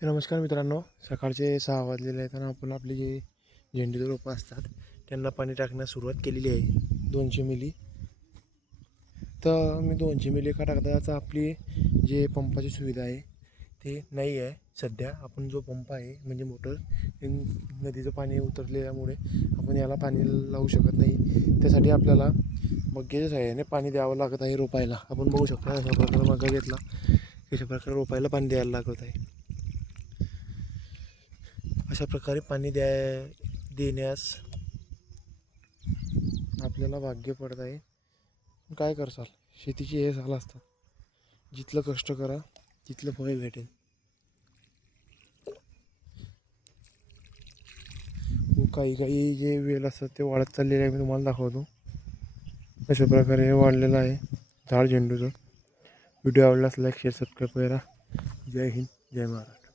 तर नमस्कार मित्रांनो, सकाळचे 6 वाजलेले आहेत आणि आपण आपली जे झेंडूचे रोपं असतात त्यांना पाणी टाकण्यास सुरुवात केलेली आहे 200 मिली. तर मी 200 मिली का टाकता, याचा आपली जे पंपाची सुविधा आहे ते नाही आहे सध्या. आपण जो पंप आहे म्हणजे मोटर, नदीचं पाणी उतरल्यामुळे आपण याला पाणी लावू शकत नाही. त्यासाठी आपल्याला मग्ग्याच्या सहाय्याने पाणी द्यावं लागत आहे रोपायला. आपण बघू शकता अशा प्रकारे मग्गा घेतला, अशा प्रकारे रोपायला पाणी द्यायला लागत आहे. अशा प्रकारे पाणी देण्यास आपल्याला भाग्य पडत आहे. काय करसाल, शेतीची हे हाल असतात. जिथलं कष्ट करा तिथलं फळ भेटेल. काही काही जे वेल असतात ते वाढत चाललेले आहे, मी तुम्हाला दाखवतो. अशा प्रकारे हे वाढलेलं आहे झाड झेंडूचं. व्हिडिओ आवडल्यास लाईक शेअर सबस्क्राईब करा. जय हिंद, जय महाराष्ट्र.